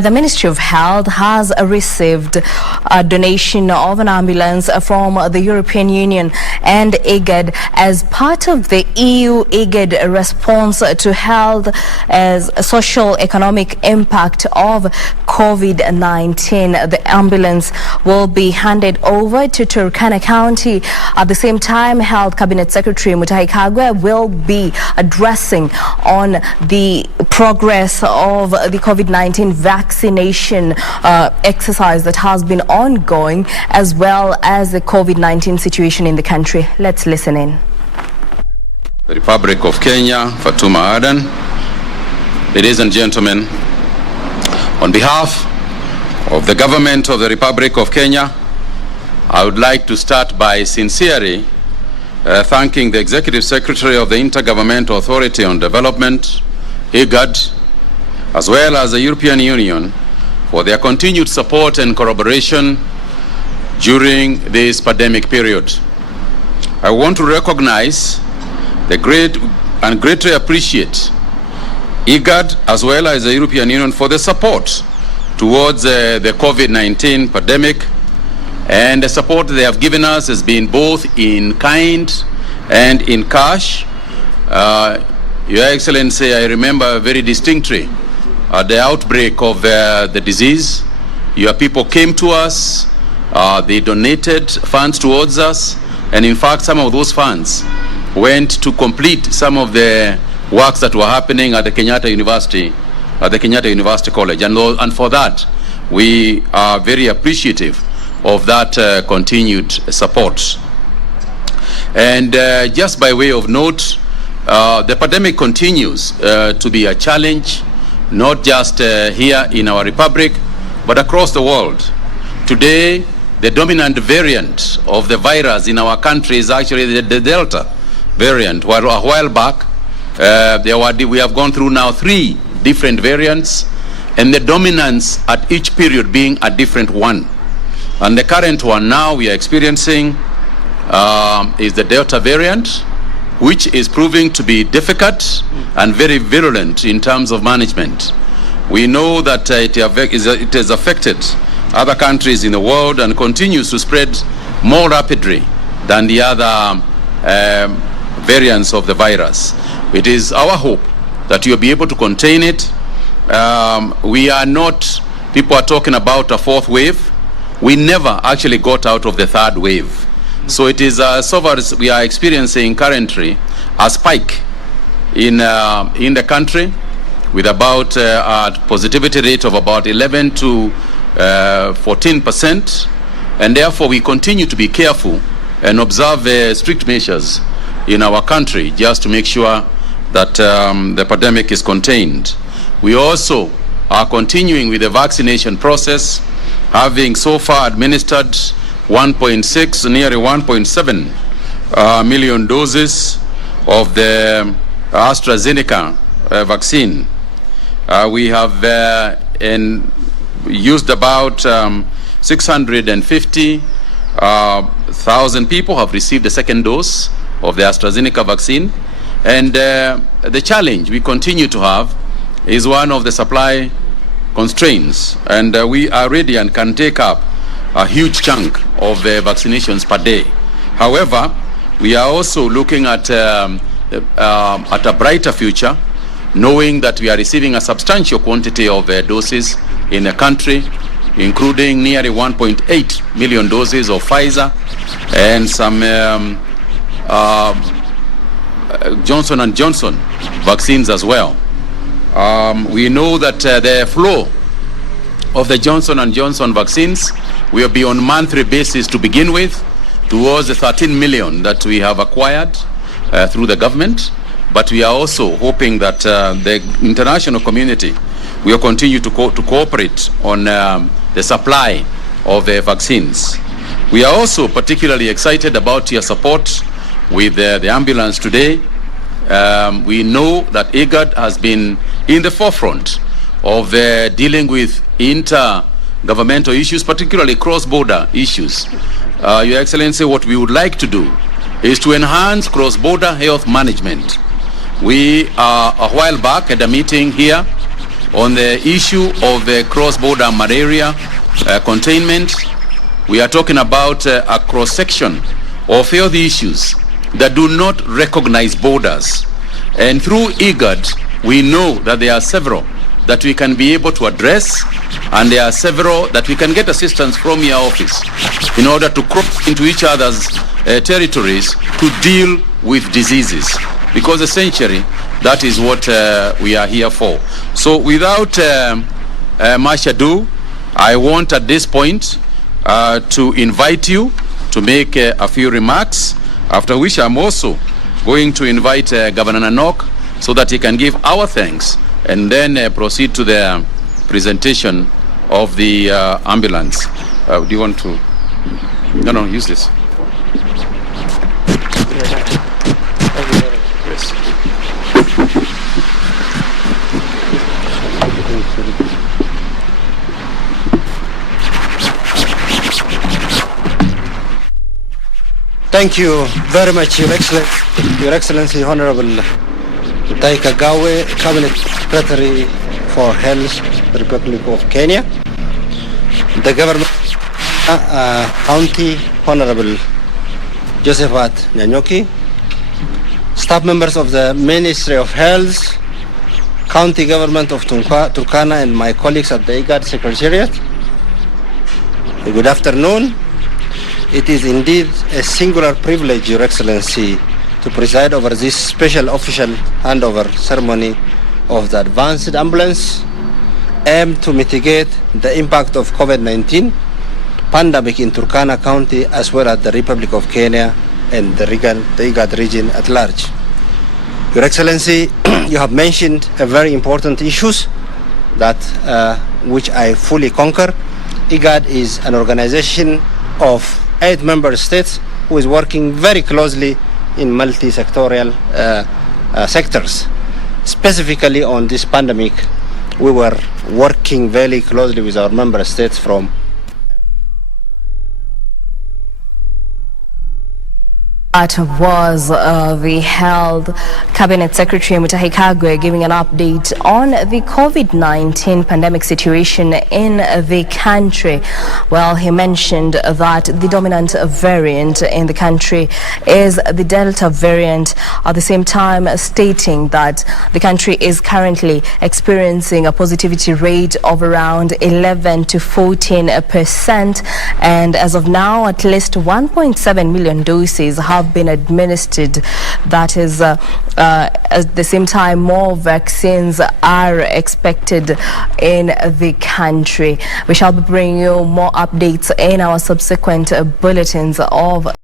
The Ministry of Health has received a donation of an ambulance from the European Union and IGAD as part of the EU-IGAD response to health as social economic impact of COVID-19. The ambulance will be handed over to Turkana County. At the same time, Health Cabinet Secretary Mutahi Kagwe will be addressing on the progress of the COVID-19 vaccination exercise that has been ongoing, as well as the COVID-19 situation in the country. Let's listen in. The Republic of Kenya, Fatuma Adan. Ladies and gentlemen, on behalf of the government of the Republic of Kenya, I would like to start by sincerely thanking the Executive Secretary of the Intergovernmental Authority on Development, IGAD, as well as the European Union for their continued support and collaboration during this pandemic period. I want to recognize the greatly appreciate IGAD as well as the European Union for the support towards the COVID-19 pandemic, and the support they have given us has been both in kind and in cash. Your Excellency, I remember very distinctly at the outbreak of the disease, your people came to us, they donated funds towards us, and in fact some of those funds went to complete some of the works that were happening at the Kenyatta University College, and for that we are very appreciative of that continued support. And just by way of note, the pandemic continues to be a challenge, not just here in our republic, but across the world. Today, the dominant variant of the virus in our country is actually the Delta variant. While a while back, we have gone through now 3 different variants, and the dominance at each period being a different one. And the current one now we are experiencing is the Delta variant, which is proving to be difficult and very virulent in terms of management. We know that it has affected other countries in the world and continues to spread more rapidly than the other variants of the virus. It is our hope that you'll be able to contain it. People are talking about a 4th wave. We never actually got out of the 3rd wave. So it is we are experiencing currently a spike in the country with about a positivity rate of about 11 to 14%, and therefore we continue to be careful and observe strict measures in our country just to make sure that the pandemic is contained. We also are continuing with the vaccination process, having so far administered 1.6, nearly 1.7 million doses of the AstraZeneca vaccine. We have used about 650,000 people have received the 2nd dose of the AstraZeneca vaccine. And the challenge we continue to have is one of the supply constraints. And we are ready and can take up a huge chunk of the vaccinations per day. However, we are also looking at a brighter future, knowing that we are receiving a substantial quantity of doses in the country, including nearly 1.8 million doses of Pfizer and some Johnson & Johnson vaccines as well. We know that the flow of the Johnson & Johnson vaccines will be on monthly basis to begin with, towards the 13 million that we have acquired through the government. But we are also hoping that the international community will continue to cooperate on the supply of the vaccines. We are also particularly excited about your support with the ambulance today. We know that IGAD has been in the forefront of dealing with intergovernmental issues, particularly cross-border issues. Your Excellency, what we would like to do is to enhance cross-border health management. We a while back had a meeting here on the issue of the cross-border malaria containment. We are talking about a cross-section of health issues that do not recognize borders. And through IGAD, we know that there are several that we can be able to address, and there are several that we can get assistance from your office in order to cross into each other's territories to deal with diseases. Because essentially, that is what we are here for. So without much ado, I want at this point to invite you to make a few remarks, after which I'm also going to invite Governor Nanok so that he can give our thanks and then proceed to the presentation of the ambulance. Do you want to? No, use this. Yes. Thank you very much, Your Excellency, Honorable Taika Gawe, Cabinet Secretary for Health, Republic of Kenya, the Government County, Honorable Josephat Nyanyoki, staff members of the Ministry of Health, County Government of Turkana, and my colleagues at the IGAD Secretariat. Good afternoon. It is indeed a singular privilege, Your Excellency, to preside over this special official handover ceremony of the advanced ambulance aimed to mitigate the impact of COVID-19 pandemic in Turkana County as well as the Republic of Kenya and the IGAD region at large. Your Excellency, you have mentioned a very important issues that which I fully concur. IGAD is an organization of 8 member states who is working very closely in multi-sectorial sectors. Specifically on this pandemic, we were working very closely with our member states from That was the Health Cabinet Secretary Mutahi Kagwe giving an update on the COVID-19 pandemic situation in the country. Well, he mentioned that the dominant variant in the country is the Delta variant, at the same time stating that the country is currently experiencing a positivity rate of around 11 to 14%, and as of now, at least 1.7 million doses have been administered. That is at the same time, more vaccines are expected in the country. We shall be bringing you more updates in our subsequent bulletins of